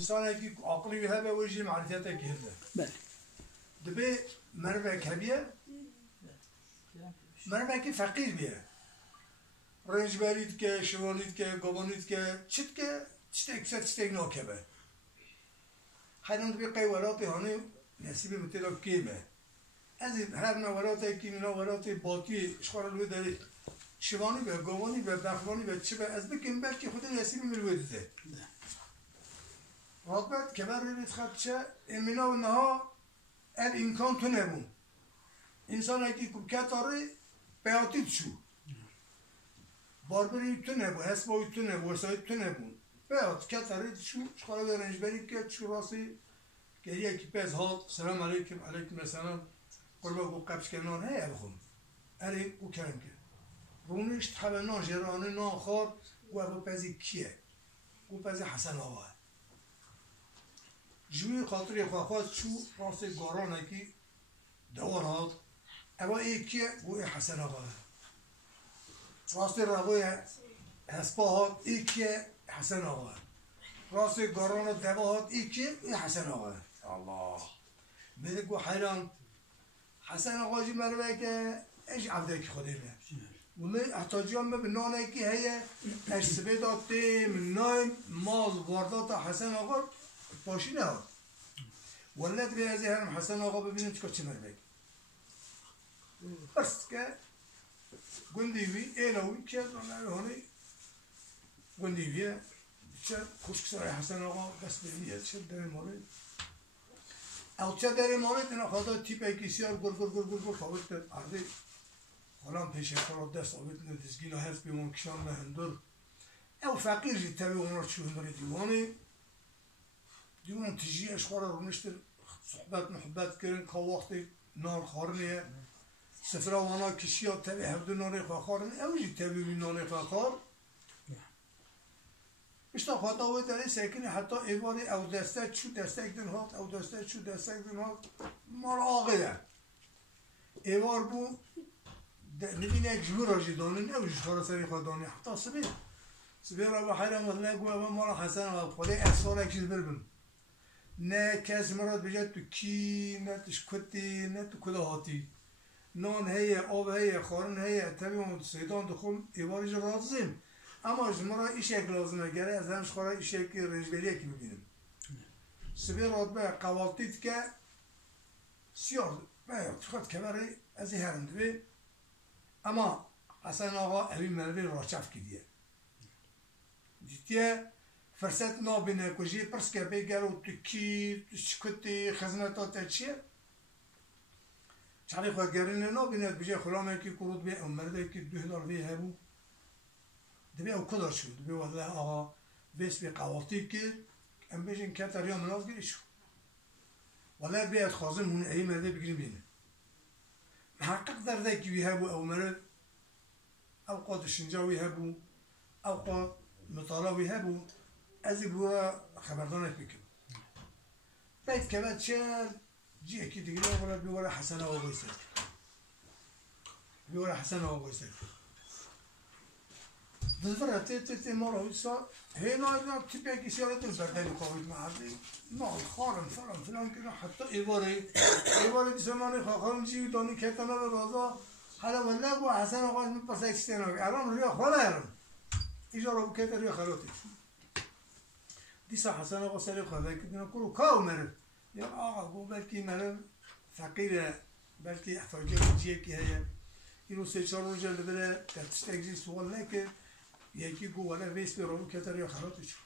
انسان کی عقلی هبه و جی معرفت کی هبه بله دبی مربع کبیه مربع کی فقیر بیه رنج برید که شوالید که گوانید که چت که چت ناکبه حالا دبی قی ولاتی هانی نصیب متلا کیمه از هر نوراتی که نوراتی باطی اشکال روی داری شوانی به گوانی به بخوانی به چه به از بکن بلکه خود نصیب مرویده رابط که بر روید خط چه امینا و نها الامکان تو نبون انسان اگه کتاری بیاتید شو باربری تو نبون حسبایی تو نبون وسایی تو نبون بیات کتاری شو اشکال به رنج بری که چو راسی که یکی پس ها سلام علیکم علیکم السلام قربا گو قبش کنان هی بخون اری او کرم که رونش تبه نان جرانه نان خور گو ابو پزی کیه گو پزی حسن آقا جوی خاطری خواهد چو راست گارانه که دوار هاد اما ای کیه گو ای حسن آقا راست روی حسبا هاد ای کیه حسن آقا راست گارانه دوا هاد ای کیه ای حسن آقا الله میده گو حیران حسن آقا جی مروه که ایش عبده که خودی نه ولی احتاجیان به نانه که هیه اش سبه داده من نایم ماز واردات حسن آقا باشی نه ولد به از هم حسن آقا ببینیم چه مروه بس که گندی وی ایلاوی که هانی گندی ویه چه خوشک سرای حسن آقا بس ببینید چه در مورد او چه در مورد اینا خدا تیپ اکیسیار گر خوابت ارده حالا پیش اکرار دست آبید ندزگینا هست بیمون کشان نهندر او فقیر جی تبی اون را چون داره دیوان تجی اشخار رو نشتر صحبت محبت کرن که وقتی نار خارنیه سفره وانا کشی ها تبی هفته نار خارنیه او جی تبی بی نار خار اشتا خدا وی داره سکنی حتی ایواری او دسته چو دسته اکدن هات او دسته چو دسته اکدن هات مار آقیه ایوار بو نبینه یک جمعه را جدانه نویش خارا سری خدانه حتی سبیر را به حیرم و نگو و مالا حسن و خدا احسار اکشیز بربن نه کسی مراد بجد تو کی نه تش کتی نه تو کدا هاتی نان هیه آب هیه خارن هیه تبی اون سیدان دخون ایواری جا رازیم اما جمعه ایش یک لازمه گره از همش خورا ایش یک رنجبریه که ببینیم سبیر را به قوالتید که سیار باید خود کبری از این هرم دوی اما حسن آقا اوی مروی راچف کدیه دیتیه فرصت نابینه کجی پرس که بگر و تو کی تو شکتی خزمتات چیه چاری خواه گرینه نابینه بجای خلامه که کرود بی اون مرده که $2 بی هبو دبی او کدار شد دبی والله آقا بیس بی قوالتی که ام بیشن کتر یا مناز گریشو والله بیاد خازم هون ای مرده بگیریم بینه محقق در ذاکی ويهابو او مرد او قاد الشنجاوي هابو او قاد مطالاوي هابو ازي بورا خبردانك بكم بيت كمان شال جي اكيد يقولوا ولا بيورا حسن او بيسك بيورا حسن او بيسك دلفرة تي مرة ويسا هي نايدنا تبقى سيارة البرداني قويت معدي نال خارن فلان كده حتى ايواري زماني خاخرم جيو داني كتنا برازا حالا والله بو حسن آقا من پس اکستینا الان ریا خاله هرم ایجا رو بکت ریا خلاتی دیسا حسن آقا سری خواهده کدینا کرو کاو مرد یا آقا گو بلکی مرد فقیره بلکی احتاجی جیه که هیه اینو 3-4 روز جلده بره کتشت اگزی سوال نکه یکی گو ولی ویس بی رو بکت ریا خلاتی شو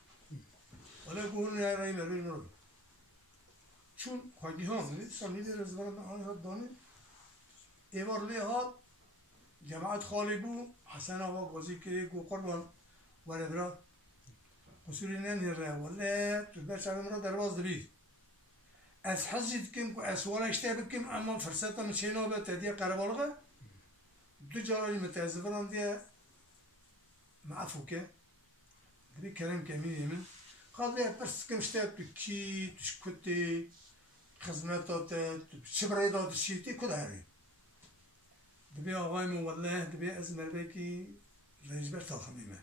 ولی گو هون رای مرد مرد چون خواهدی ها میدید سالیدی رزبارد آنها دانید ایوار لی هاد جماعت خالی بو حسن آقا بازی که گو قربان ولی برا قصوری نمیره ولی تو برش عمیم را درواز دبید از حجید کم که از وارا اشتیه بکم اما فرصتا مچینا به تدیه قربالغه دو جارایی متعذبران دیه معفو که دبی کرم کمی من خواهد لیه پرست کم اشتیه تو کی تو شکتی خزمتات تو شبرای داد شیطی کده هری دبی آقای مو والله دبی از مربی کی رنجبر تا خمیمه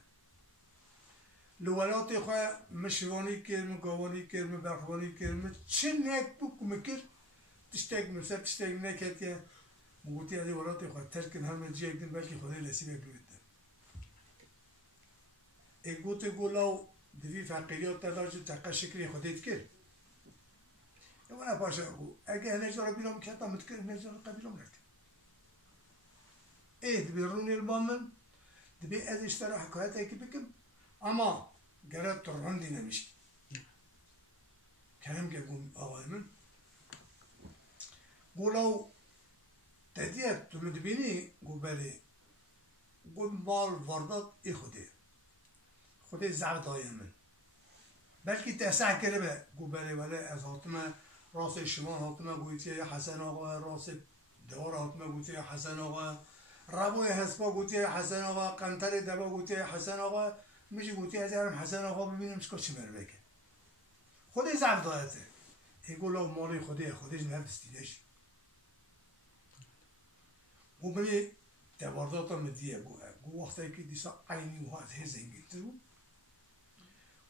لولات خواه مشوانی کرد مگاوانی کرد مبرخوانی کرد چه نک بو کمکر تشتاق مثلا تشتاق نکردیه مگوتی از ولات خواه ترکن همه جیگ دن بلکه خدای لسی بگوید اگوت گولاو دوی فقیریات تلاش تقا شکری خودت کرد وانا باشا اگه هنجار بیرام کتا متکر هنجار قبیلام نکرد دبی رونی البامن دبی از اشترا حکایت اکی بکم اما گرد ترهندی نمیشت کنم که گم آقای من گولاو تدیت تو مدبینی گو بله گو مال واردات ای خوده زعبت آیه من بلکه تحصیح کرده به گو بله ولی از حاتمه راس شما حاتمه گویتی حسن آقا راس دوار حاتمه گویتی حسن آقا ربوی حسبا گویتی حسن آقا قنطر دبا گویتی حسن آقا میشه گویتی از هرم حسن آقا ببینم چکار چی بره بکن خوده زعبت آیته ای گولا مالی خودش نفستیدش گو بلی دوارداتا مدیه گو وقتی که دیسا عینی و هات هزنگی ترو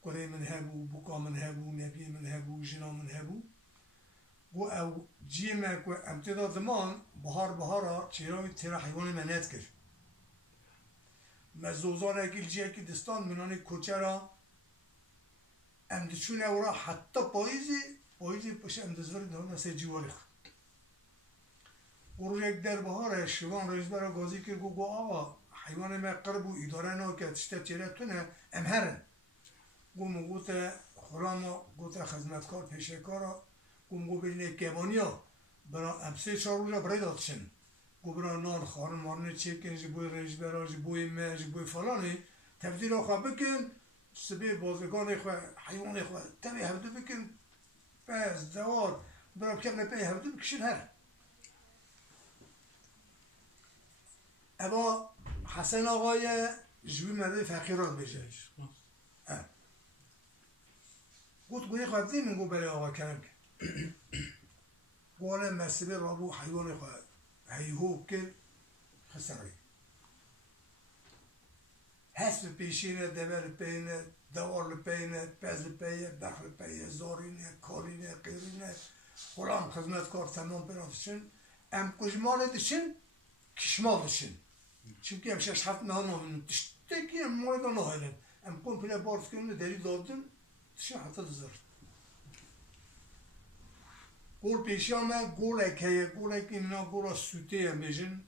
گوله من هبو بوکا من هبو نبی من هبو جنا من هبو گو او جیمه گو امتداد زمان بهارا چیراوی تیرا حیوان منت کرد مزوزان اگل جیه که دستان منانی کوچه را امدچونه او را حتی پاییزی پشه امدزور دهان سه جیواری خود گروه یک در بهاره شیوان رئیسبر گازی که گو آقا حیوان ما قرب و اداره نا که تشته چیره تونه امهرن گو مگوت خورام گوت خدمتکار پیشکارا گو مگو بینه کبانیا برا امسه 4 روزا برای دادشن گو برا نان خارن مارنه چیکن جبوی رئیسبر جبوی مه جبوی فلانی تبدیل آخوا بکن سبی بازگان خواه حیوان خواه تبی هفته بکن پس دوار برا کم نپی هفته بکشن هر اما حسن آقای جوی مرده فقیران بشه گوت گویی خواهد من گو بله آقا کرم که گوانه مسیبه رابو حیوان خواهد هیهو که خسرایی حسب پیشینه دبر پینه دوار پینه پز پینه بخر پینه زارینه کارینه قیرینه غلام خدمتکار تمام برادشن ام کجمال دشن کشمال دشن چونکه همشه 7 نهان تشتکی هم مورد نهایلن ام کن پیله بارز کنه دری دادن تشن حتی دزار گول پیشی همه گولک اینا گولا سوته هم بیشن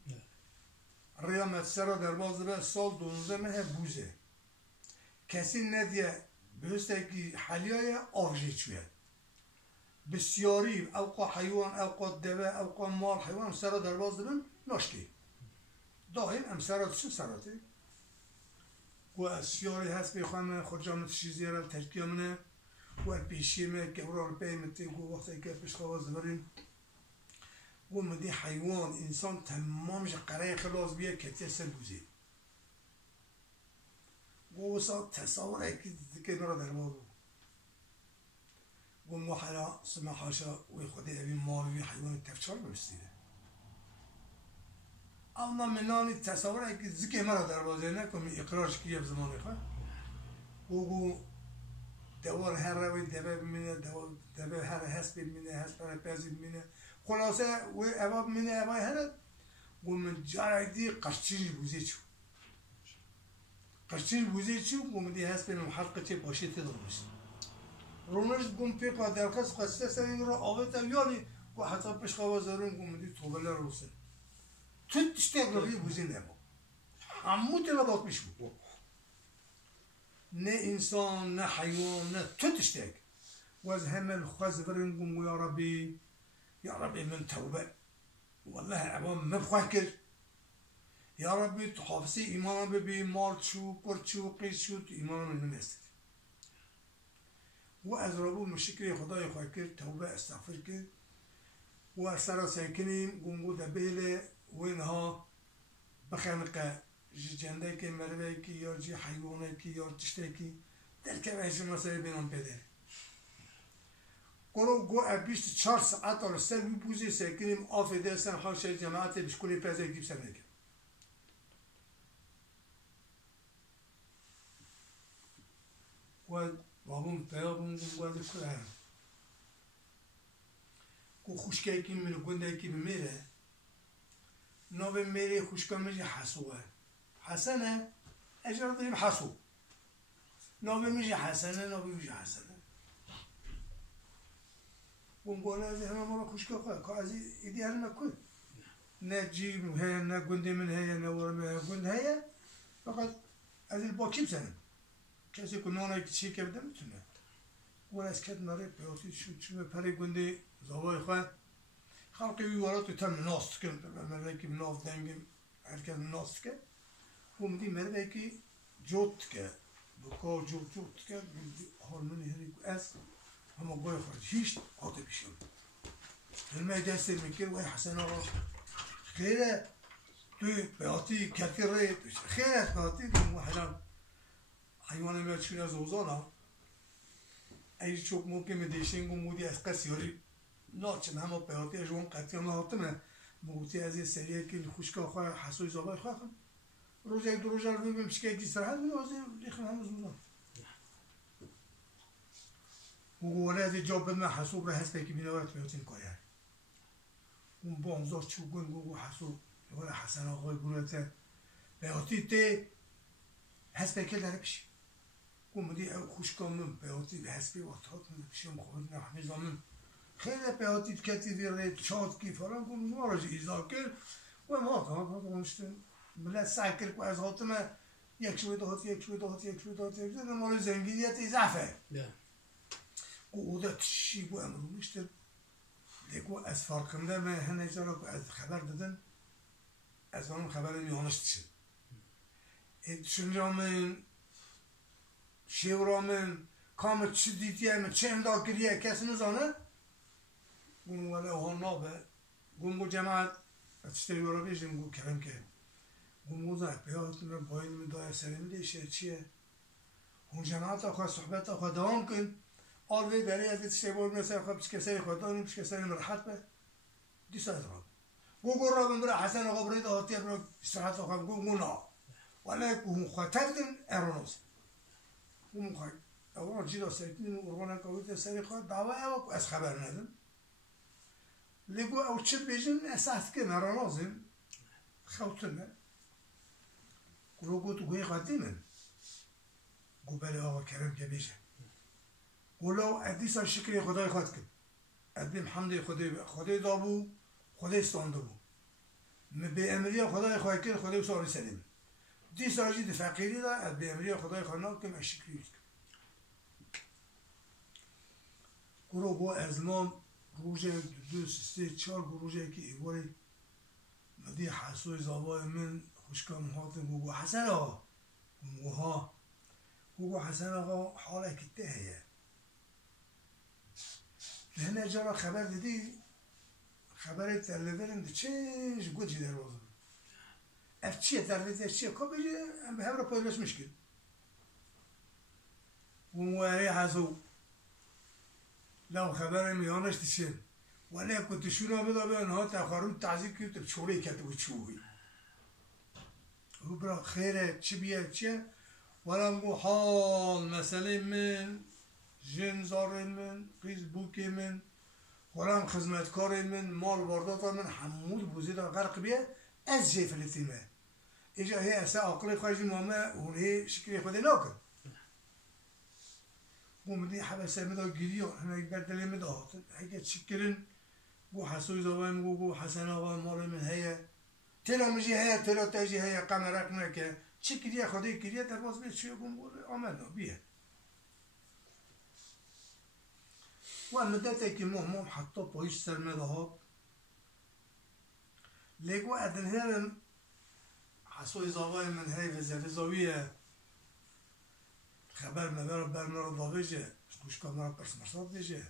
ریامت سرا در بازه سال 12 مه بوزه کسی ندیه بهسته که حلیای آفجه چوید بسیاری اوقا حیوان اوقا دوه اوقا مال حیوان سرا در بازه بن ناشکی دایم ام سراتشون سراته و سیاری هست بخوام خودجامت چیزی را ترکیه منه و پیشیمه که برای پیمتی و وقتی که پیش خواهد بریم و مدی حیوان انسان تمامش قرای خلاص بیه کتی سر بوزی و وسا تصور که مرا در بابو و محلا سمحاشا و خودی اوی مال و حیوان تفچار بستیده اما منانی تصور که زکی مرا در بازه نکن اقرارش کیه به زمان خواه و دوار هر روی دبه بمینه دبه هر هست بمینه هست برای پزی بمینه خلاصه و اوه بمینه اوه هره و من جارای دی قرچیش بوزه چو قرچیش بوزه چو و من دی هست بمینه حلقه چه باشی تدار باشی رونش گم پیقا درخواست قصده سرین رو آوه تاویانی و حتی پیش خواه زارون و من دی توبله روسه تو تشتیق روی بوزه نبا همو تلابات میش بود نه انسان نه حیوان نه تو تشتاق واز همل خواز برنگم يا ربي من توبة والله عوام ما بخاكر يا ربي تحافظي إيمانا ببي مال شو قرد شو قيس شو إيمانا من الناس وأز ربو مشكلة خداي خاكر توبة استغفر كر وأسرى ساكنين قنقو دبيلة وينها بخانقة جي جندك مربيك يا جي حيوانك يا تشتكي دركب هجم مسائل بينهم بدر قولوا جو أبيشت 4 ساعات على السر بيبوزي ساكنين آفده سن حاشا جماعتي بشكل بازا يجيب سنك و بابم پیابم گوید که کو خوشکه کی میره گنده کی میره نو میره خوشکه میشه حسوه حسنه اجرا داریم حسو نو میشه حسنه نو میشه حسنه گنگوله از همه ما خوشکه خواهد که از ایدی هر مکن نه جیب هیا نه گنده من هیا نه ورم هیا گنده هیا فقط از این با کی بزنم کسی که نانه چی که بده میتونه ولی از کت ناره پیاتی چون پره گنده زوای خواهد خلقی ویوارات تم ناست کن مرده که ناف دنگم هرکس ناست کن ومدی مرده که جوت که بکار جوت که حال منی هری از همه گوی خواهد هیچ آده بشم علمه دسته میکر وی حسن آقا خیره توی پیاتی کتی ری خیره پیاتی دیم و حرام حیوان میاد چون از اوزانا ایش چوک موقع میدیشین گو مودی از قصیاری لاچن همه پیاتی جوان قطعی هم نهاتمه موتی از یه سریعه که خوشکه خواه حسوی زابای خواه خم روز یک دو روز رو بیم شکه ایک استراحت بیم واسه لیخن همه زوزان وقوله از جاب بدم حسوب را هست که بینوارت پیاتی نکاری هر اون با امزار چوگون گو حسوب ولی حسن آقای گروه پیاتی تی هست بکل داره بشی گومدی خوشکه من پیاتی هست بی وقتات من بشیم خود نحمی زامن خیلی پیاتی کتی دیره چاد کی فران گم ما راجع ایزا کرد و ما کنشتن بلد سعی کرد که از هاتمه یک شوی دهات مال زنگینیت اضافه قوده تشی بو امرو میشتر دیگو از فرقنده من هنه جارا که از خبر دادن از آن خبر نیانشت شد شنجامن شیورامن کامت چی دیتیه من چه امداد کریه کسی نزانه گم ولی آن نابه گم جماعت اشتری ورا بیشتیم گم کلم که گم زن پیات من باید من دای سرم دیشه چیه اون جماعت آخوا صحبت آخوا دوام کن آلوی برای از اشتری باید مثلا آخوا بشکسری خود داریم بشکسری مرحت به دیسا از راب گم را من برای حسن آقا برای دهاتی برای استراحت آخوا گم نا ولی گم خواه تردن ارانوز گم خواه اول جیدا سریتیم ارغانه کاویت سری خواه دعوه از خبر ندم لگو او چه بیجن اساس که مرانازم خوتنه گلو گو تو گوی قدیمن گو بله آقا کرم که بیجن گلو ادیسا شکری خدای خود کن ادیم حمد خدای دابو خدای ستانده بو به امریه خدای خواهی کن خدای ساری سلیم دیسا جید فقیری دا به امریه خدای خواهی کن اشکری کن گلو گو ازمام روزه دو سه چهار روزه که ایواری ندی حسوی زابای من خوشکام هاتم گو حسن آقا گو حسن آقا حاله کته هیه لحنه جارا خبر دیدی خبر تلویزیون چش گوچی در روزم اف چیه تلویزیون چیه که بجه هم به هم را پایلش مشکل مواری حسو لو خبر میانش تشن ولی کتی شونا بدا به آنها تخارون تعذیب کرد تب چوری کتو و چوی او برا خیره چی بیه چیه ولی مگو حال مسئله من جن زاره من فیسبوکی من ولم خدمتکار من مال واردات من حمود بوزید غرق بیه از جی فلسطینه ایجا هی اصلا عقل خواهی مامه اون هی شکلی خود نکن گومدی حبسه مدا گیریو همه یک بردلی مدا هاتن اگه چکرین گو حسوی زبایم گو حسن آقا مال من هیه تلا مجی هیه تلا تجی هیه قمرق نکه چکریه خودی کریه در باز بید چیه گم گوله آمدنا بیه و مدته که مهم حتی پایش سر مدا ها لگو ادن هیه حسوی زبایم من هیه وزیر زاویه خبر مبر برنامه داویجه خوشکار مرا پرس مرسات دیجه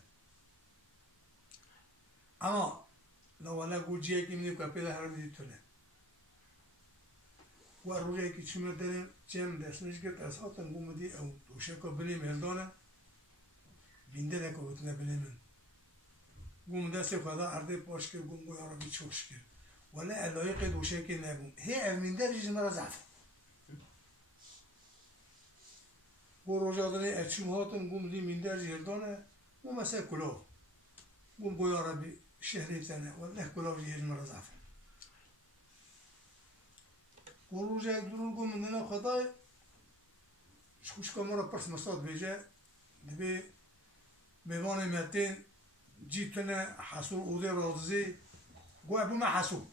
اما لوالا گوجیه که میدیم که پیدا هر میدید تونه و رویه که چون داریم چند دستنش گرد از هاتن گومدی او دوشه که بلی مهندانه بینده نکو بتونه بلی من گومده سی خدا عرده پاش که گومگوی عربی چوش کرد ولی علایق دوشه که نبون هی اومینده ریز مرا زفت گو روزادنی اچیم هاتن گم دی میندر جردانه و مثلا کلاو گم گویا ربی شهری تنه ولی کلاو جیج مرا زفر گو روزه درون گم مندنا خدای خوش کامورا پرس مساد بیجه دبی بیوان متین جیتونه حسول اوده رازی گو ابو ما حسول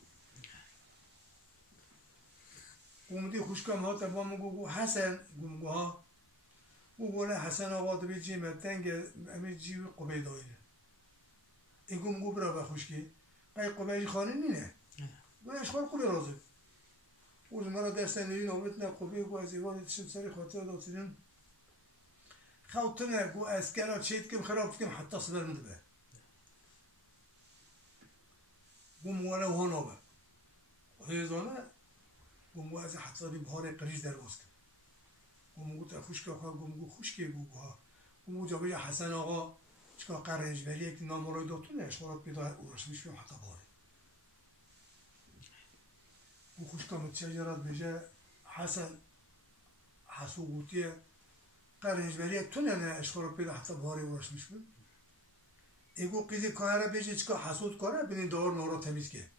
گم دی خوش کام هات با مگو حسن گم گو ها گو نه حسن آقا دبی جی متن که امی جی قبی دایره این گم گو برا بخوشکی قای قبی خانه نینه گو اشخال قبی رازی او مرا دستن این آمد نه قبی گو از ایوان تشم سری خاطر داتینم خوتنه گو اسکرا چیت کم خراب کم حتی صبر مدبه گو موانه هانا به خدای زانه گو مو از حتی بهار قریش در باز کن گو مو تا خوش که خواه گو مو خوش که گو ها گو مو جابه حسن آقا چکا قرنج ولی یک نام رای داتونه اشارات پیدا اورش میشم حتی باره گو خوش که متشجرات بجه حسن حسو گوتیه قرنج ولی یک تونه نه اشارات پیدا حتی باره اورش میشم ایگو قیدی کاره بیجه چکا حسود کاره بینی دار نورا تمیز که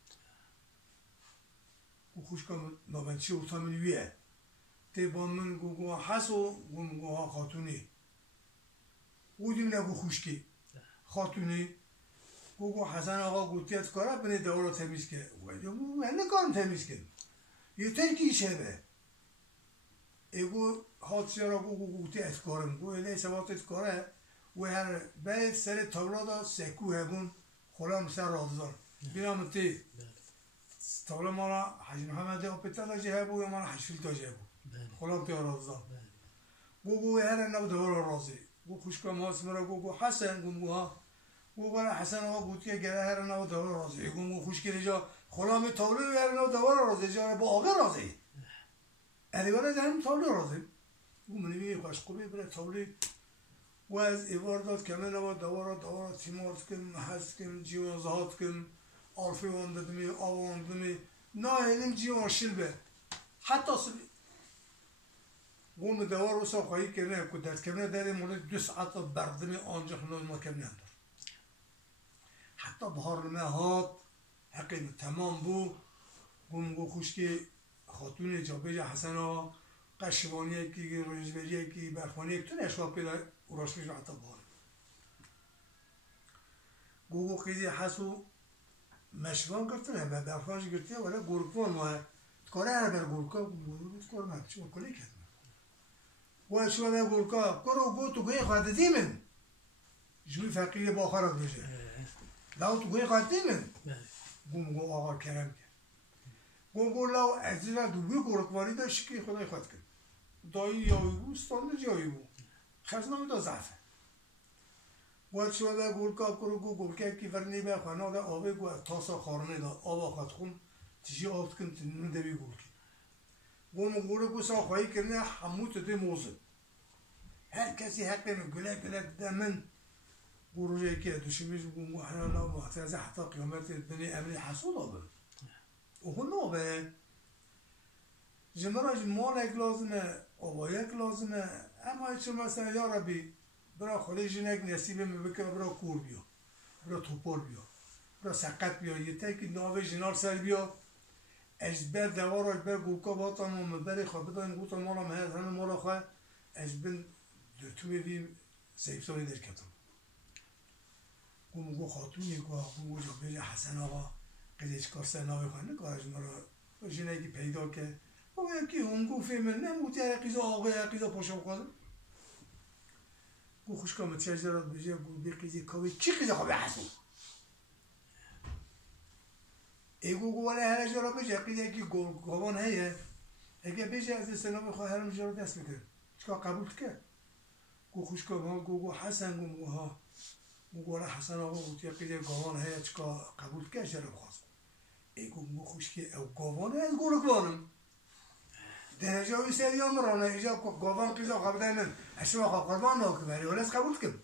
گو خوش که نابنچی اوتا منویه تی با من گو حسو گو ها خاتونی گو دیم نگو خوشکی خاتونی گو حسن آقا گوتیت کاره بینی دار را تمیز که گو هنه کارم تمیز که یه ترکی شبه ایگو حادثه را گو گوتی ات کارم گو ایلی سبات ات کاره و هر باید سر تابلا دا سکو هبون خلام سر رادزار بیرام تی تابلا مالا حج محمد اپیتا دا جه هبو یا مالا حجفیل دا جه هبو خلام تی رادزار گو هر نو دور رازی گو خوشکا ماس مرا گو حسن گو ها گو حسن آقا گوتیه گره هر نو دور رازی گو خوش کلی جا خلام تابلا هر نو دور رازی جا با آقا رازی الیوانه دارم تابلا رازی گو منوی خوش خوبی بره تابلی و از ایوار داد که من با دوارا تیمارد کم هست کم جیوان زهاد کم آلفی وانددمی آواندمی نه اینم جیوان شل به حتی سبی گوم دوار و سا خواهی کرنه که درد کمنه داری مورد 2 ساعت بردمی آنجا خنوی ما کمنه اندار حتی بهار نهاد حقیم تمام بو گوم گو خوشکی خاتون جابه حسن آقا قشوانیه کی رنجبریه کی برخوانیه تو نشوا پیدا اوراش میشه حتی باره گوگو قیدی حسو مشوان گرتنه و برخوانش گرتیه ولی گرگوان ماه کاره هر بر گرگا گوگو کار من چون کلی کرد و شو به گرگا کرو گو تو گوی خواهد دیمن جوی فقیر باخرات بشه لو تو گوی خواهد دیمن گو آقا کرم کرد گو لو ازیلا دوی گرگوانی داشت که خدای خواهد کرد دایی یایی بود ستانده جایی بود خزنامه دا زعفه باید شما دا گلکا کرو گو گلکا کی فرنی به خانه دا آبه گو تاسا خارنه دا آبا خود خون تیجی آب کن تنون دوی گلکی گو مگوره گو سا خواهی کرنه هموت ده موزه هر کسی حقه من گلک ده من گو روژه که دوشمیش گو حالا محترزه حتی قیامت بنی امری حسود آبه اوه نابه جمراج مالک لازمه آبایک لازمه اما چون مثلا یا ربی برا خودی جنگ نصیبه میبکه برا کور بیا برا توپر بیا برا سقط بیا یه تکی ناوه جنال سر بیا اجبر دوار اجبر گوکا باتان و مبری خواه بدان گوتا مالا مهد همه مالا خواه اجبر دوتوی بیم سیفتانی در کتم گو خاتونی گو جا بیجا حسن آقا قدیش کار سر ناوه خواه نکارش مرا جنگی پیدا که و یکی هنگو فیمن نموتی قیزا آقای قیزا پاشا بخوادم گو خوش کامت شجرات بجه گو بی قیزی کاوی چی قیزا خواه بحثو ایگو گو ولی هر جرا بجه قیزا یکی گوان هیه اگه بجه از سلام خواه هرم جرا دست بکرد چکا قبول کرد گو خوش کامت گو حسن گو ها گو ولی حسن آقا گوتی قیزا گوان هیه چکا قبول کرد جرا بخواست ایگو گو خوش که او گوان هیه از گو رکوانم درجه های سریان مرانه ایجا گوان قیزا قبل من اشوا خواه قربان ناکه بری ولی از قبول کن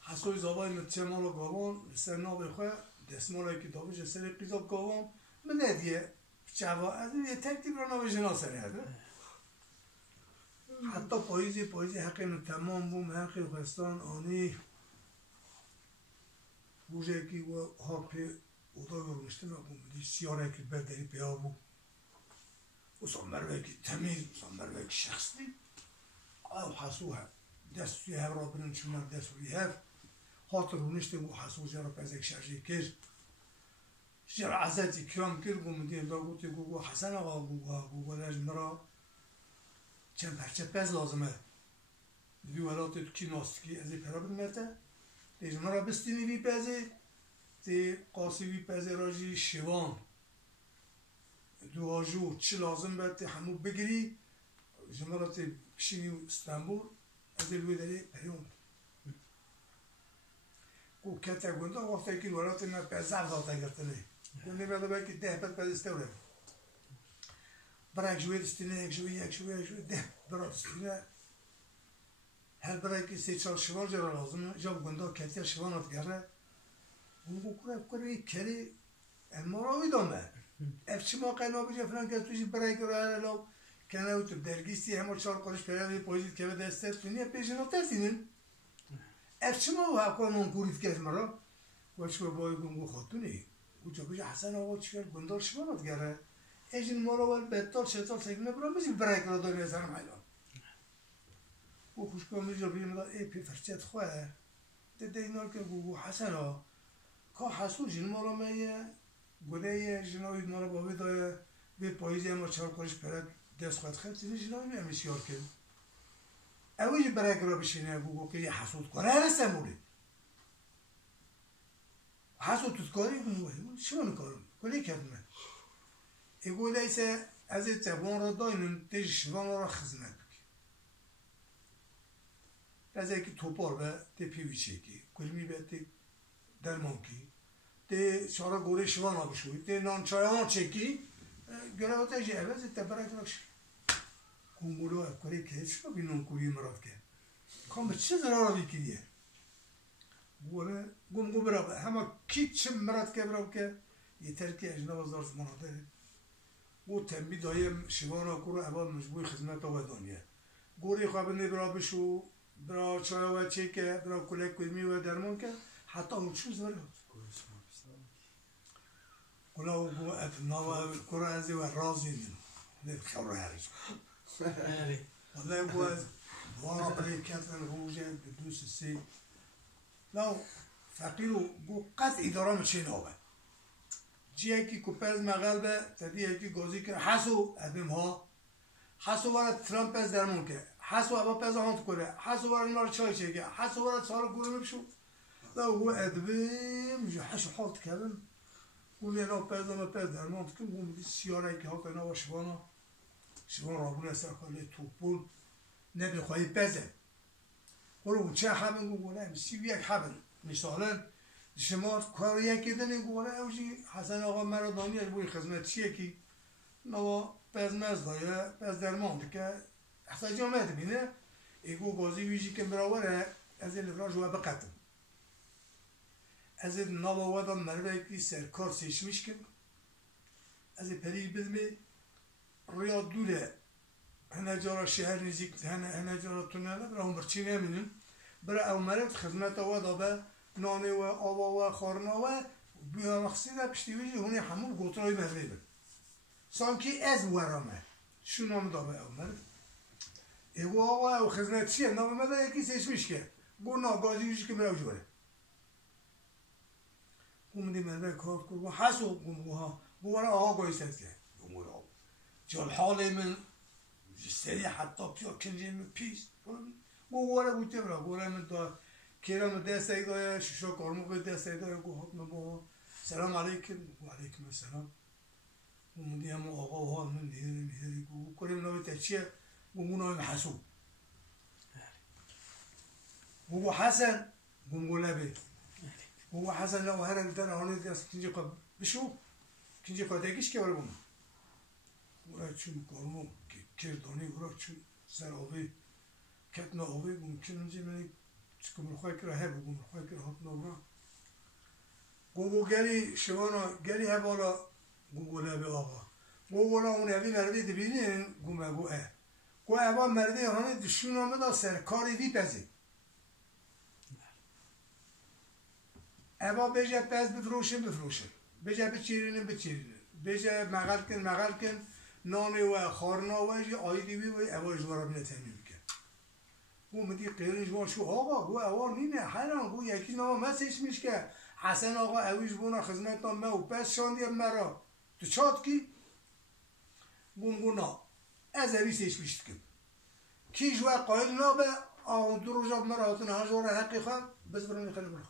حسوی زابای متچه مالا گوان سر نابه خواه دست مالا که دابش سر قیزا گوان من ندیه چوا از یه تکتیب را نابه جنا سر هده حتی پاییزی حقی تمام بوم حقی خستان آنی بوجه کی و هاپی اودا yormuştu ama bu siyara ki bedeli bir bu usanlar belki temiz usanlar belki şahslı al hasuha dest ya Rabbinin şunlar dest ya hatırını işte bu hasu jara pezek şarjı kir jara azat ikram kir bu müdür davuti bu Hasan ağa bu lejmara çem parça pez lazım bir velat ki noski az perabın mete lejmara bistini bir pezi تی قاسوی پذیرایی شوان دواجو چی لازم باید تی همو بگیری جمعات پیشینی استانبول از الوی داری پیام کو کتا گوندا وقتی که ولات نه پزر داتا گرتنی گونده بعد باید که ده پد پد استوره برای جوی دستینه یک جوی ده برای دستینه هر برای که سه چهار شوان جرا لازمه جاب گوندا کتا شوانات گره اون کوره کلی المراوی دامه افچی ما قینا بیجه فلان که توشی برای که راه لو کنه او تو درگیستی همه چهار قرش پیدا پوزید که به دسته تونیه پیشنو ترسینن افچی ما و حقا من کورید که از مرا وچه بای گونگو خاتونی او جا بیجه حسن آقا چکر گندار شمانات گره ایجین مراوال بدتال شتال سگنه برا میزیم برای که را داری از هرم حیلان او خوشکان بیجا بیجه مدار ای پی فرچت خواه ده اینال که گوگو حسن آقا که حسود جن مالا میه گله جنایی مالا باوی دای به پاییزی اما چهار قرش پرد دست خواهد خیلی تیزی جنایی میه مسیار کرد اویج برای که را بشینه گوگو که یه حسود کاره هرسته مولی حسود تودکاری گوگو شما نکارم کلی کردمه ایگو دیسه از تبان را داینم دیج شوان را خزمت بکی از ایکی توپار به دی پیویچی کی کلمی به دی درمان کی دی چهارا گوره شوان آبشوی دی نانچای ها چکی گره آتا جه عوض تبرک راکش گمولو افکاری که چرا بی نانکوری مراد که کام به چه ضرار بیکیه گوره گم برا همه کی چه مراد که برا که یه ترکی اجناب از دارز مناده گو تنبی دایم شوان آکورو عباد مجبوی خدمت آقا دانیه گوری خواب نبرا بشو برا چای و چکه برا کلک کلمی و درمان که حتی اون چوز ورد کلا و گو اتناو کرا ازی و رازی نیم نه خبر هریش ولی گو از وارا برای کتن روژه دوست سی لو فقیرو گو قطع ادارام چه نابه جیه که کپز مغلبه تدیه که گازی که حسو ادم ها حسو وارد ترامپ از درمون که حسو ابا پز هانت کنه حسو وارد نار چای چه که حسو وارد سال گوره بشو لو هو ادبیم جو حشو حالت کردن گوله نا پز اما پز درمان کن گوم دی سیاره که ها کنه و شوان رابونه سر خاله توپول نبی خواهی پزه گوله چه حبن گوله سیو یک حبن مثلا شما کار یکی دنی گوله اوجی حسن آقا مرا دانی از بوی خدمت چیه کی نوا پز مزدایه پز درمان که احتاج آمده بینه ایگو گازی ویجی که براوره از این لفراج و بقتم از این نوا ودا مروه که سرکار سیشمیش کن از این پریل بدمه رویا دوره هنه جارا شهر نزیک هنه جارا تونله برا هم برچی نمینن برا او مرد خدمت ودا به نانه و آوا و خارنا و بیا مقصد پشتی ویجی هونی همون گوترای مروه بر سانکی از ورامه شو نام دابه او مرد ایگو آقا او خدمت چیه نام مده یکی سیشمیش که گو ناگازی ویجی که مراو جوره گومدی مرده کار کرد و حسو گوها گوارا آقا گویستد که گومورا جال حال من سری حتی پیا کنجی من پیست گوارا بوده برا گوارا من دا کیرم دست ایدای ششا کارموقع دست ایدای گوهات با سلام علیکم و علیکم السلام گومدی هم آقا ها من میداری گو کریم نوی تچیه گومونای حسو گو حسن گو لبه و حسن لو هرم در آنها دست کنجی قب بشو کنجی قدگیش که برگم ورا چون کارمو کردانی ورا چون سر آوی کتنا آوی ممکن چه منی چکم رخوای کرا هر بگم رخوای کرا هات نورا گو گری شوانا گری هبالا گو لبه آقا گو اون اوی مروی دبینین گو مگو گو اوا مرده هانه دشون آمده سرکاری وی پزی اوا بجه پز بفروشه بجه بچیرینه بجه مغل کن نانه و خارنا و آیدی وی و اوا جوارا بینه تمیم کن گو مدی قیرنج بان شو آقا گو اوا نینه حیران گو یکی نام مسیش میش که حسن آقا اویش بونا خدمت نام و پس شاندیم مرا تو چاد کی گو نا از اویسش میشت کن کیش و قایل نابه آن دو روزا مرا هاتن هزار حقی خواه بس برای خیلی برا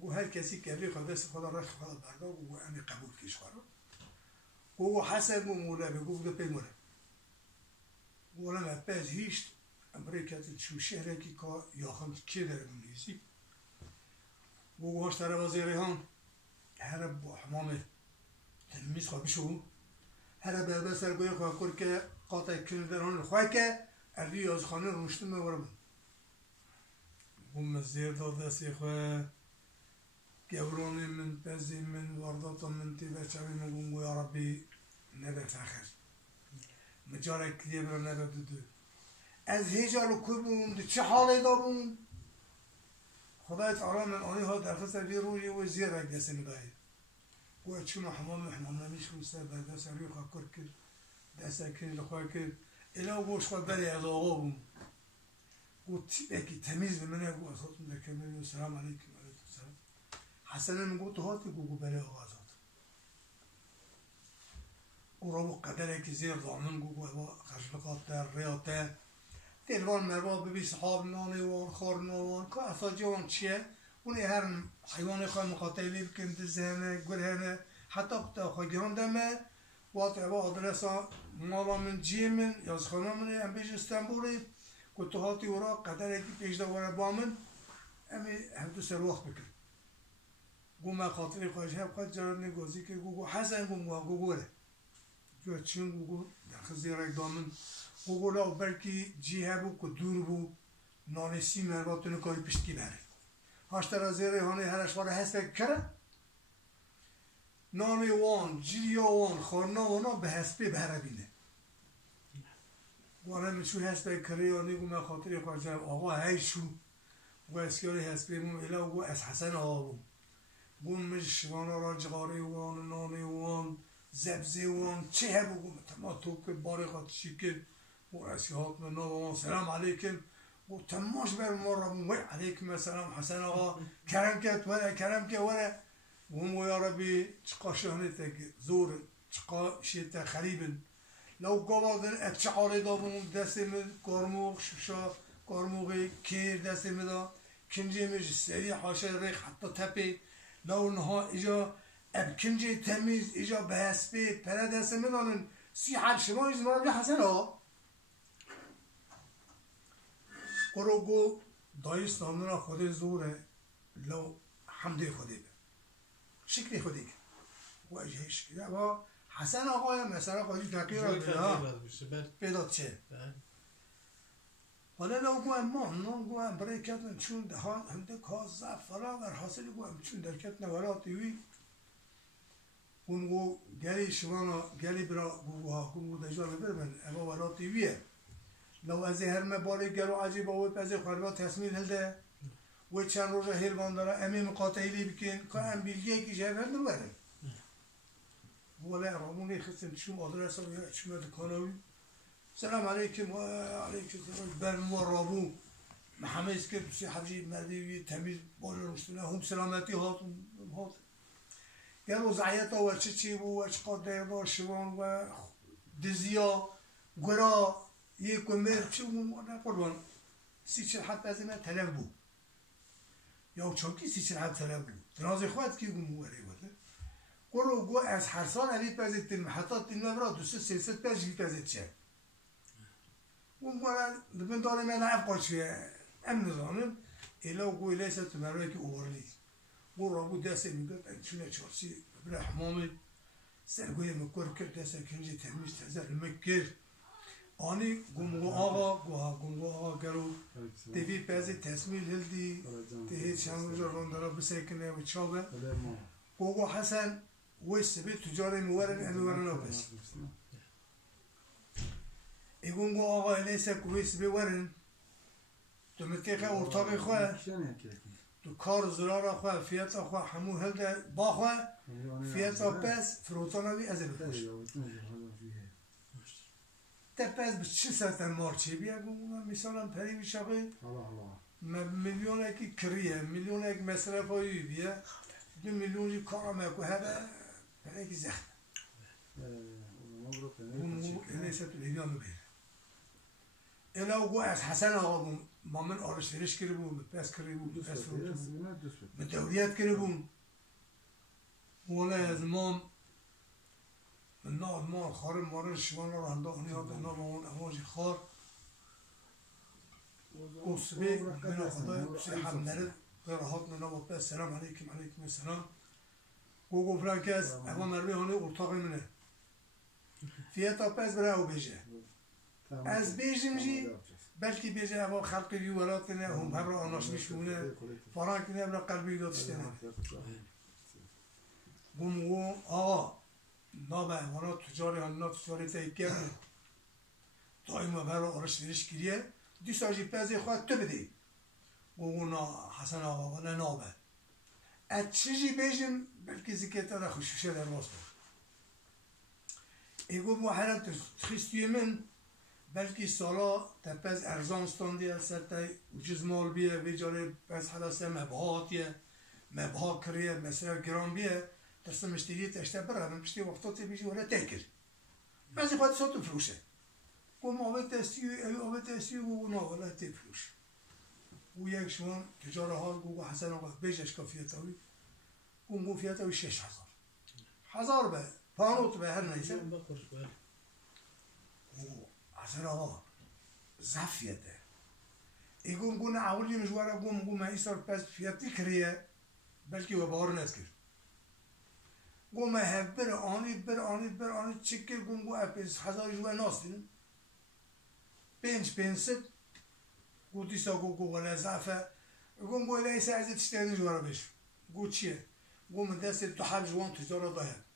گو هر کسی که ری خدا است خدا رخ خدا بردار گو امی قبول کیش خواه گو حسن گو مولا بگو گو پی مولا گو لما پس هیشت امریکا تلشو شهره کی که یاخم کی داره بنویسی گو هاش تره وزیری هان هر با حمامه تلمیز خواه بشو هر برده سرگوی خواه کر که قاطع کنه در آن خواه که علی از خانه روشتن میورم گم زیر داده سی خواه گورانی من پزی من وارداتا من تی بچه‌وی من گو یا ربی نبه فخر مجاره کلیه برا نبه دو از هیجالو کوی بوم چه حالی دا بوم خدای تعالی من آنی ها در خسته بی روی و زیر رک دسته نگاهی گو چون حمام نمیش روسته برده سروی خواه کر دسته کنی لخواه کرد الا گوش خواه بلی از آقا بوم گو تیبکی تمیز منه گو از خودتون دکرمه سلام علیکم سلام حسنه من گو تو هاتی گو بلی آقا از هات گو رو قدره که زیر دامن گو خشلقات در ریاته تلوان مروا ببی صحاب نانه وان خار نوان که اصاجی وان چیه اونی هر حیوان خواه مقاطعی بکن دزهنه گرهنه حتی خواه گران دمه وقت اوا آدرسا مالا من جی من یا خانه من ام بیش استنبولی که تو هاتی ورا قدر اکی پیش دواره با من امی هم تو سر وقت بکن گو من خاطری خواهش هم خواهد جرد نگازی که گو حسن گو گوره جو چون گو در خزی رک دامن گو لا برکی جی هبو که دور بو نانسی مرباتو نکاری پشتی بره هاشتر از زیره هانه هرش واره هست بکره نامی وان، جیریا وان، خورنا وانا به حسبه بهره بینه گوانه من شو حسبه کریانی گو من خاطری خواهد جرم آقا هی شو گو اسکیاری حسبه مون الا گو از حسن آقا بون گون مش وانا را جغاری وان، نانی وان، زبزی وان چه هبو گو تما توب که باری خواهد شکر گو اسیحات من وان سلام علیکم گو تماش بر ما را بون علیکم السلام حسن آقا کرم که وره کرم که وره گم و یا ربی چقا شهنه تک زور چقا شیطه خریبن لو گوادن اتشعالی دا بون دستی مد گرموغ شوشا گرموغی کیر دستی مدا کنجی مش سری حاشه ریخ حتی تپی لو نها ایجا اب کنجی تمیز ایجا بحسبی پره دستی مدانن سی حد شما ایز مرابی حسن ها گرو گو دایست نامدنا خود زوره لو حمده خودی شکلی خودی که واجه شکلی اما حسن آقای مثلا قاضی تقییر را بیداد چه حالا لو گو امان نون گو هم برای کتن چون دهان همده کاز زفرا بر حاصل گو هم چون در کتن ولاتی اون گو گلی شوانا گلی برا گو ها گو دجال برمن اما ولاتی ویه لو از هر مباری گلو عجیب آوید از خربا تصمیل هلده و چند روز هلوان داره امی مقاطعی بکن که ام بیلیه که جهر نبره ولی رامونی خستم چون آدرس ها یا چون دکانوی سلام علیکم و علیکم برم و رابو محمد که بسی حفظی مردی تمیز بالا رشتنه هم سلامتی هات گلو زعیت ها و چی بو و چقدر دیردار شوان و دزیا گرا یک و مر چون قربان سی چل حتی از این طلب بود یا چاکی سی چل حد طلب بود تنازی خواهد که گو موری بوده گو از هر سال علی پزید تیم حتی تیم نبرا دوست سیست پز جی پزید چه گو من داره من افقا چه ام نظامم ایلا گو ایلیسه تو مروی که اوورلی گو را بود دسته میگد چونه چارسی برای حمامه سرگوی مکر کرد دسته کنجی تمیز تزر مکر آنی گمگو آقا گرو دیوی پزی تصمیل هلدی دیهی چند روزا روندارا بسیکنه و چابه گو حسن ویسته بی تجاره میورن امیورن آبس ایگون گو آقا الیسه کویس بیورن تو متیقه ارتاقی خواه تو کار زرارا خواه فیتا خواه همو هلده با خواه فیتا پس فروتانوی از بخوش تا پس به چه ساعت مارچی بیا گو مثلا پری بیشاقی میلیون اکی کریه میلیون اک مصرف هایی بیا 2 میلیونی کارم اکو هبه پری اکی زخم گو الیسه تو لیلیان بیر الا گو از حسن آقا بون ما من آرشترش کرده بون پس کرده بون پس فروتون به دوریت کرده بون ولی از ما من ناد ما خار مارن شوان رو هنده آنی ها دنا با اون اماجی خار گوسبه من خدای سه هم نرد راحت ننا با پس سلام علیکم علیکم السلام گو گفران که از اما مروی هانه ارتاقی منه فیتا پس برای او بیجه از بیجم جی بلکه بیجه اما خلقی بی ولات نه هم هر را آناش میشونه فران کنه برای قلبی دادشته نه گو آقا نابه وانا تجاری هم نا تجاری تایکر دائما برای آرش ویرش کریه دی ساجی پزی خواهد تو بدی گو نا حسن آقا وانا نابه از چیزی بیجم بلکه زکیتا دا خوشوشه در باز بود ایگو محرم تخیستوی من بلکه سالا تپز ارزان ستاندیه سرطای وجز مال بیه ویجاره پس حدثه مبهاتیه مبها کریه مثلا گرام بیه ترسم مشتریه تشته برای من مشتری وقتاتی بیجی ولی تکر بعضی خواهد ساتو فروشه گم آوه تستیو گو نا ولی تی فروش گو یک شوان تجاره ها گو حسن آقا بیجش که فیتاوی گو فیتاوی 6,000 به پانوت به هر نیسه حسن آقا زفیته ایگون گونه اولی مجواره گو ما ایسار پس فیتی کریه بلکه و بار نذکر گو ما هف بر آنید چکر گو اپیز 1000 جوه ناستین 5 گو دیسا گو ولی زعفه گو ایسا از تشتینی جواره بش گو چیه گو من دست تو حل جوان تجاره داید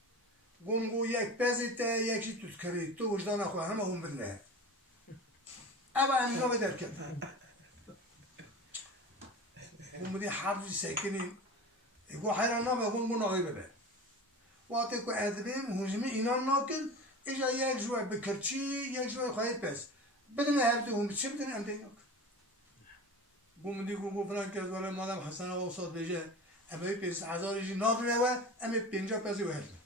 گو یک پزیته یکی تو کری تو وجدان اخواه همه هم بدنه اما امینا بدر کن گو بدی حرفی سکنین گو حیران نامه گو ناغی ببه وقتی که ادبیم هجمی اینا ناکن ایجا یک جوه بکرچی یک جوه خواهی پس بدنه هر دو هم چه بدنه ام دیگه گو مدی گو فلان کس ولی مادم حسن آقا استاد بیجه اما 5,000 جی نابره و اما 50 پسی و هرده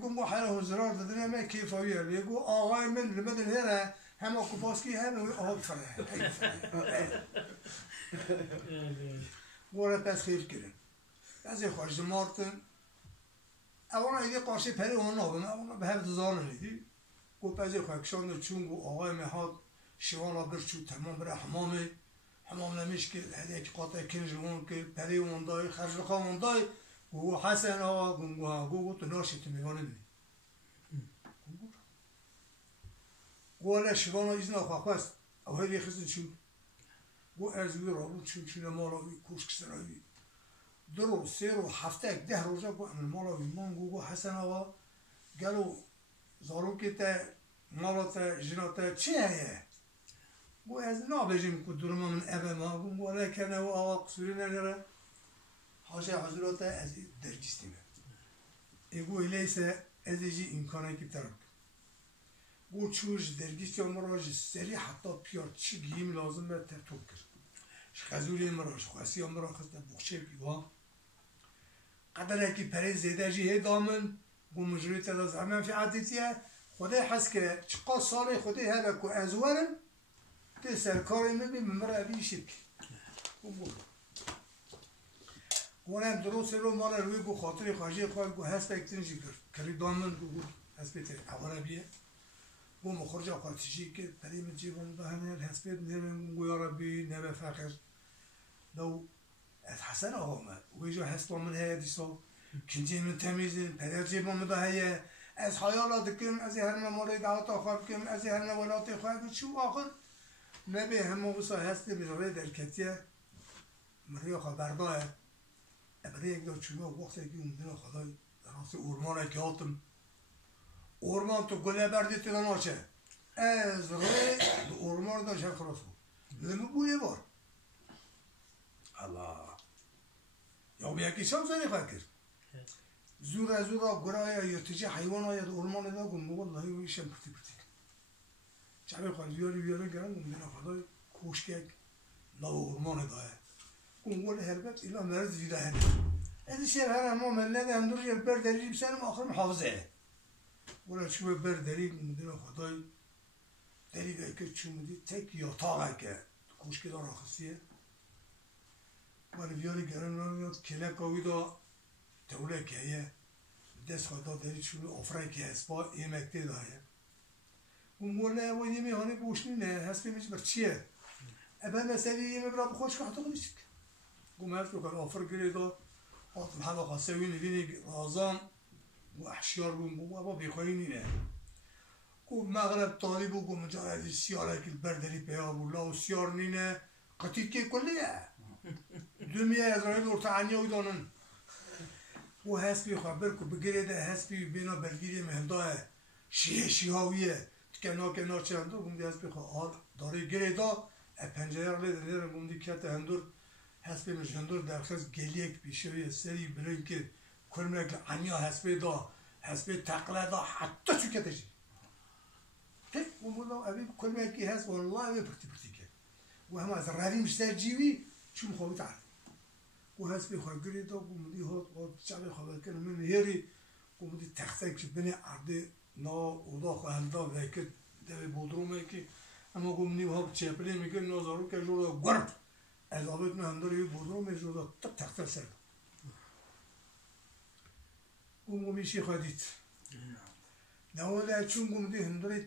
گو حیران هزرار دادن اما کیفاویه گو آقای من لمدن هره همه کپاسکی همه آقا بفره گوره پس خیر کرن بعضی خواهش مارتن اولا ایده قاشه پری اون نابن اولا به هر دزار نیدی گو بعضی خواهشان چون گو آقای مهاد شوانا برچو تمام بره حمام نمیش که هده که قاطع کنج اون که پری اون دای خرجلقا اون دای گو حسن آقا گو تو ناشی تو میوانه بینی گو شوانا ایزنا خواهست اوهی بیخیزن چون گو ارزوی رابون چون مالاوی کوشک سرایی 2 3 هفته 10 روزه گو امن مالاوی من گو حسن آقا گلو زارو که تا مالا تا جنا تا چی هیه گو از نابجیم که درما من ابه ما گو لیکنه و آقا قصوری نگره حاشه حضورات از درگیستیمه ایگو ایلیسه از ایجی امکانه که ترک گو چوش درگیستی امراج سری حتی پیار چی گیم لازم به ترتوب کرد خزوری امراج خواسی امراج خسته بخشه بیوان قدر اکی پری زیده جی هی دامن گو مجروی تداز همه فی عدیتیه خودی حس که چقا سال خودی هبه که از ورم تی سرکاری مبی ممرا ابی شبکی گو بود گوانم دروسی رو مالا روی گو خاطری خواهی خواهی گو هست اکتنجی کری دامن گو هست بیتی اولا بیه گو مخرجا قاتشی که پریم جیبون بهنه هسپید نرم گو یا ربی نبه فقر دو از حسن آمد ویجا هست من هیا دیسا کنجی من تمیزین پدر جیبون ده هیا از حیالا دکم از هر ممالی دعوت آخر کم از هر نولاتی خواهد چو آخر نبه همه بسا هست بجاره درکتیه مریا خبرداه ابری یک دو چونه وقتی که اون خدای راست اورمان که هاتم اورمان تو گله بردی تو نماشه از ره اورمان دا شب خلاص بود لمه بویه بار الله یا به یکی شام زنی خواهد کرد زورا زورا گرای یرتجی حیوان های اورمان دا گم والله ویشم پرتی پرتی شب خواهد بیاری گرم گم دینا خدای کوشکک لا اورمان داه گم ولی هربت ایلا مرز ویده هنه از شهر هر اما ملت اندور یه بر دلیلی بسنم آخر محافظه ولی چوب بر دلیل گم دینا خدای دلیل که چومدی تک یا تاقه که کوشکی دار آخصیه ولی بیاری گرم نمیاد کلک آوی دا توله که یه دست خدا دلیل چوب افره که هست با یه مکته دایه اون ولی و یه میهانی بوشنی نه هست بیمیش بر چیه ابن مسئله یه مبرا بخوش که حتی خودش گم هست بکن آفر گری دا آتم حالا خاصه وی نبینی رازان و احشیار بون و با بیخوایی نینه گم مغرب طالب و گم جایدی سیاره که برداری پیار بولا و سیار نینه قطید که کلیه دمیه از رای دورتا عنیا دانن و هست بیخواه برکو بگیره ده هست بینا بلگیری مهنداه شیهاویه کنار چند گم دی هست بیخواه داره گیره دا پنجره رو لیده گم دی کت هندور هست بیمش هندور درخواست گلیک بیشه سری برین که کرمک عنیا هست دا هست بی تقله دا حتی چو کتشی که والله اوی کرمکی هست والله اوی پرتی که و همه از رویمش سر جیوی چون خوابی تعرض و هست بیخواه گری دا گم دی هات شبه خواه کنه من هیری گم دی تخته که بینی عرده نا اودا خواهل دا وکر دوی بودرومه که اما گم دی ها چپلی میکن نازارو که جورا گرد از آبت نه هندار یه بودرومه جورا تخته سر گم میشی خواهدید نواله چون گم دی هندار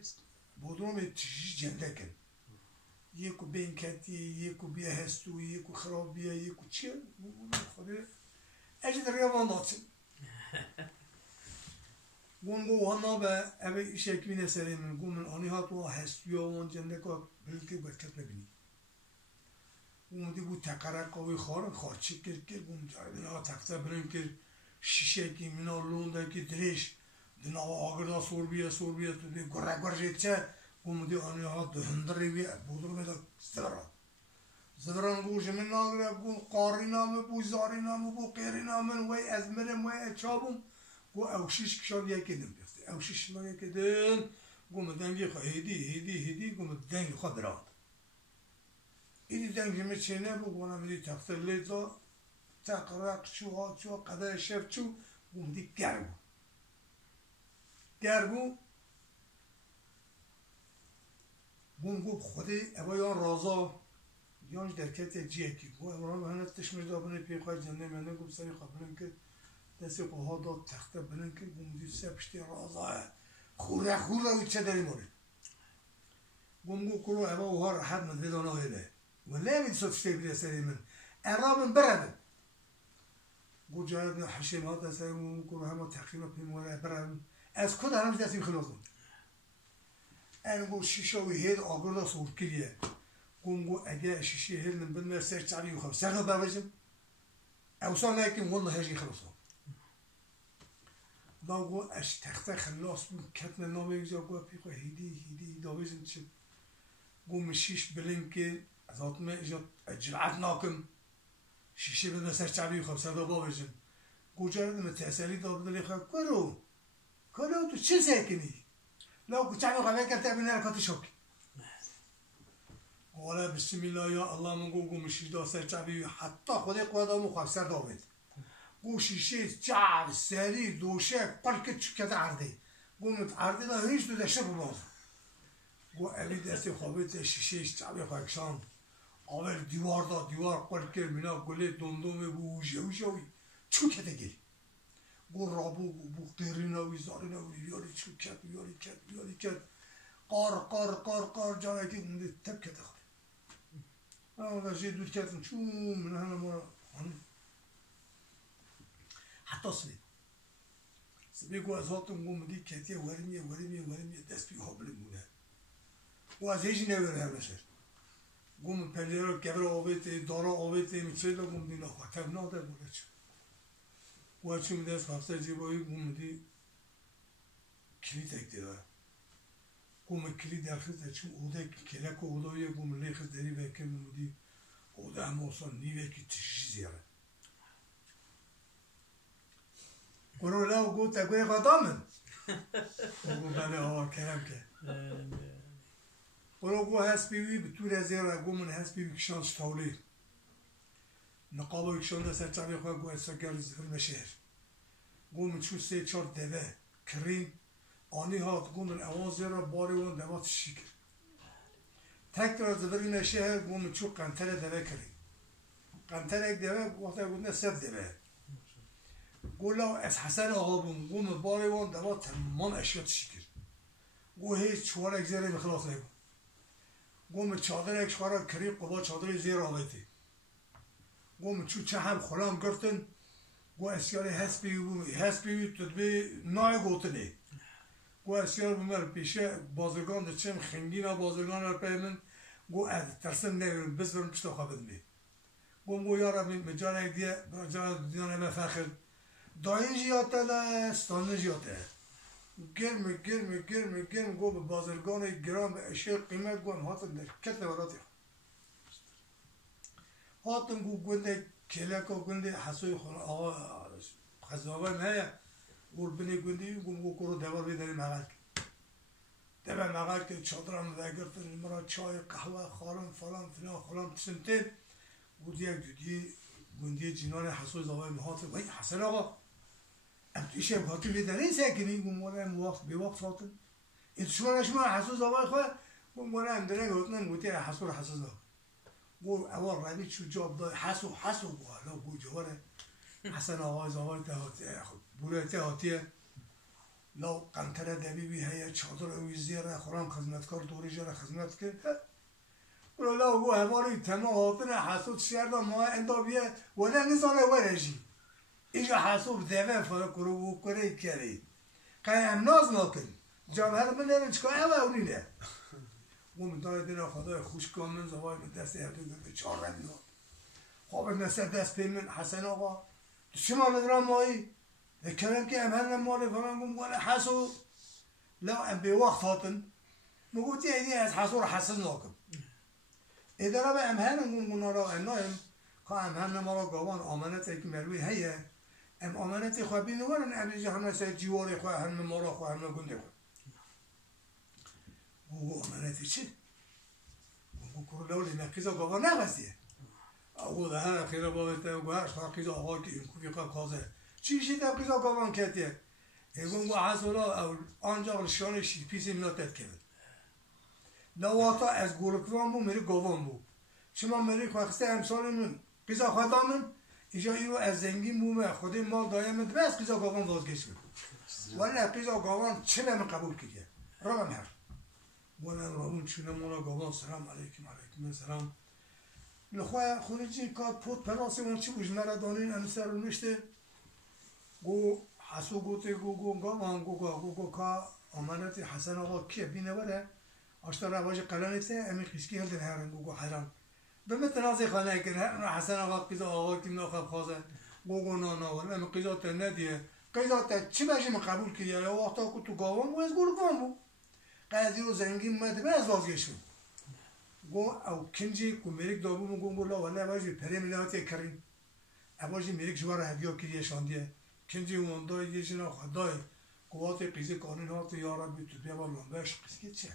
بودرومه تشیش جنده کن یکو بین کتی یکو بیا هستو یکو خراب بیا یکو چیه خواهده اجد ریوان داتسن گونگو هانا به اوه شکلی نسری من گون من آنی هات و هستوی آوان جنده که بلکه برکت نبینی گون دی بود تقرق قوی خارچی کرد گون جایدن ها تقصه برن کرد شیشه که منا لونده که دریش دن آگردا سور بیا تو دی گره جید چه گون دی آنی هات دهندری بیا بودرو بیدا زدران گوش من آگره گون قاری نامه بو زاری نامه بو قیری نامه وی از مرم وی اچابم گو اوشیش کشان یکی دن بیفته اوشیش ما یکی دن گو دنگی خواه هیدی گو دنگی خواه براد ایدی دنگی می چینه بو گونا میدی تختر لیتا تقرق چو قدر شب چو گو میدی گربو گو خودی اوه یان رازا یانش درکت جیه کی گو اوه ران هنه تشمش دابنه پی خواه جنده منده گو سری خواه بلن که دستی قوها داد تخته بلن که گمدی سپشتی رازاه خوره و چه داری موری گمگو کرو اما اوها راحت من ویدانه هیله و نمید سوچته بیده سری من ارابن برمن گو جاید حشیم ها دستی من کرو همه تقییمه پیموره برمن از کد همش دستی خلاصم گو شیشه و هید آگرده سور کریه گمگو اگه شیشه هید من بلمه سر چعبی بخوام سر رو بروشم اوصال نکیم والله هجی خلاصم داغو اش تخته خلاص بود کتن نامه ایجا گو پیخو هیدی داویزن چه گو مشیش بلن که از آتمه ایجا جرعت ناکم شیشه بدن سر چعبی خواب صدا باویزن گو جاردم تحصیلی دابدلی خواب کرو تو چه سکنی؟ لو کو چعبی خواب کرد تابین حرکات شوکی والا بسم الله یا الله من گو مشیش دا سر چعبی حتی خودی قوادامو خواب سر داوید گو شیشه چعب سری دوشه قلقه چکت عرده گو عرده دا هیچ دو دشته بباز گو اوی دستی خوابیت شیشه چعبی خوابکشان آور دیوار قلقه مینا گله دندومه بو اوشوی چکت گیری گو رابو بو قیریناوی زاریناوی یاری چکت قار جانه که گونده تب کت خواه اما بشه دود کتن چون من همه ما حتی سبی گو از هاتون گو مدی کتیه ورمیه دست بی ها بلمونه و از هیچی نوره همشه گو من پنجره گبر آبیته دارا آبیته میچه دا گو مدی نخواه ناده بوده چون و چون دست خواسته جیبایی گو مدی کلیت اکتی داره قوم کلید درخت چون اوده کلک و اوده قوم لیخت داری وکر نمودی اوده هم اصلا نیوه که تشیش زیاره قرو لاو گو تگوی قدامن قرو بله ها کرم که قرو گو هست بیوی بطور زیاره گو من هست بیوی کشان شتاولی نقابه کشان ده سرچاوی خواه گو اصلا گرد زفر شهر گو من چون 3-4 دوه کریم آنی هات گو من اوازی را باری وان دوات شکر تک را زفر شهر گو من چون قنطر دوه کریم قنطر یک دوه وقتا گو نه 100 دوه گولا از حسن آقا بون گو باری وان دوا تمام اشیاء شکر گو هیچ چوار یک زیره بخلاص نگو گو چادر یک شخارا کریب قبا چادر زیر آویتی گو چو چه هم خلام گرتن گو اسیاری هسپی تدبی نای گوتنی گو اسیار بمر پیشه بازرگان ده چم خنگینا بازرگان را پیمن گو از ترسن نگرم بس برم پشتا خوابد می گو یارا مجال یک دیه مجال دیانه بفخر داین جیاته دا استانه جیاته گرم گو به بازرگان گرام به اشیاء قیمت گو هم هاتن در کتن وراتی هاتن گو گنده کلک و گنده حسوی خون آقا خزنابای مهیه گو بینه گنده گو کرو دوار بیداری مغل دوار مغل که چادرم وگرتن مرا چای قهوه خارم فلان خلام تسنتین گو دیگه جدی گنده جنان حسوی زوای مهاتن وی حسن آقا ام تویشه بخاطر بیداری سکنی گو مولا به وقت فاتن این شما حسوی زوای خواه گو مولا ام دنه گوتنم گوتی حسوی حسوی زوای گو اول روید شو جاب دای حسو گو حالا گو جواره حسن آقای زوای بوله تهاتیه لو قنطره دبی بی هیا چادر اوی زیره خورام خدمتکار دوری جاره خدمت کرد گو لو گو هماری تمام هاتن حسود شرده ما اندابیه ولی نزانه ورشی اینجا حسود دوه فرق کرو و کره کری قیم ناز نکن جامعه من نرم چکای اوه اونی نه گو من دای دینا خدای خوش کن من زوای من دست اردو به 4 رنگ ناد خواب نسر دست پیمن حسن آقا تو شما ندرام مایی ذکرم که امهن مالی فران گم گونه حسو لو ام به وقت هاتن مگوتی ایدی از حسو را حسن ناکم اداره به امهن گم گونه را انایم که امهن مالا گوان آمانت ایک ملوی هیه ام آمانتی خواه بینوان ام جهنه سر جیواری خواه هم مالا خواه هم گنده خواه گو آمانتی چی؟ گو کرولولی مقیزا گوان نغزیه او ده هر خیره باویده گو هرش خاقیزا آقا که این کوفی کازه چی شید قیزا گوان کتیه ایگون گو حسولا آنجا شانه پیسی مناتت کرد لواتا از گولکوان بو میری گوان بو شما میری خواسته امسال من قیزا خدامن ایجا ایرو از زنگین بومه خودی مال دایمت بس قیزا گوان وازگش بود ولی قیزا گوان چه نمی قبول کردیه رام هر ولی رامون چونه مولا گوان سلام علیکم سلام لخواه خورجی کات پود پلاسی من چی بوش مرا دانین امسر رو نشته گو حسو گوته گو گوان گو که آمانت حسن آقا کیه بینه بره آشتا رواج قلانیته امی خیشکی هلدن هرن گو حیران به متنازی خانه کن حسن آقا قیزا آقا کم ناخب خوازه گو نا ولی امی قیزا تا ندیه قیزا تا چی باشی من قبول کردیه یا وقتا که تو گاوان بو از گورکوان بو قیزی رو زنگین مده به از وازگشون گو او کنجی کو میریک دابو مگو لا ولی اواجی پری ملیاتی کریم اواجی میریک جوار هدیه کریه شاندیه کنجی اومندای یه جنا خدای قوات قیزی قانون هات یا ربی تو بیا بالون باش قسکی چه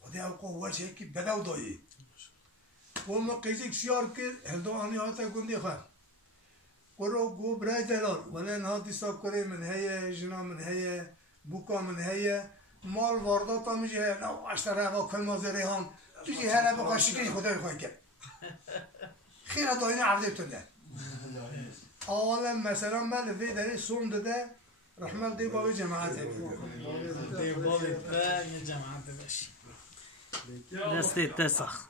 خدای او قوت چه کی بدو دایی قوم قیزی سیار کرد هندو آنی هاتا گندی خواه قرو گو برای دلار ولی نه دیسا کره من هی جنا من هی بوکا من هی مال واردات هم میشه نه اشتره با کل مازری هم توی هر با قاشقی خدای خواهی کرد خیلی داینه عرضه تونه آولا مثلا من وی داری سون داده رحمت دی بابی جماعته دی بابی جماعته باشی دستی تسخ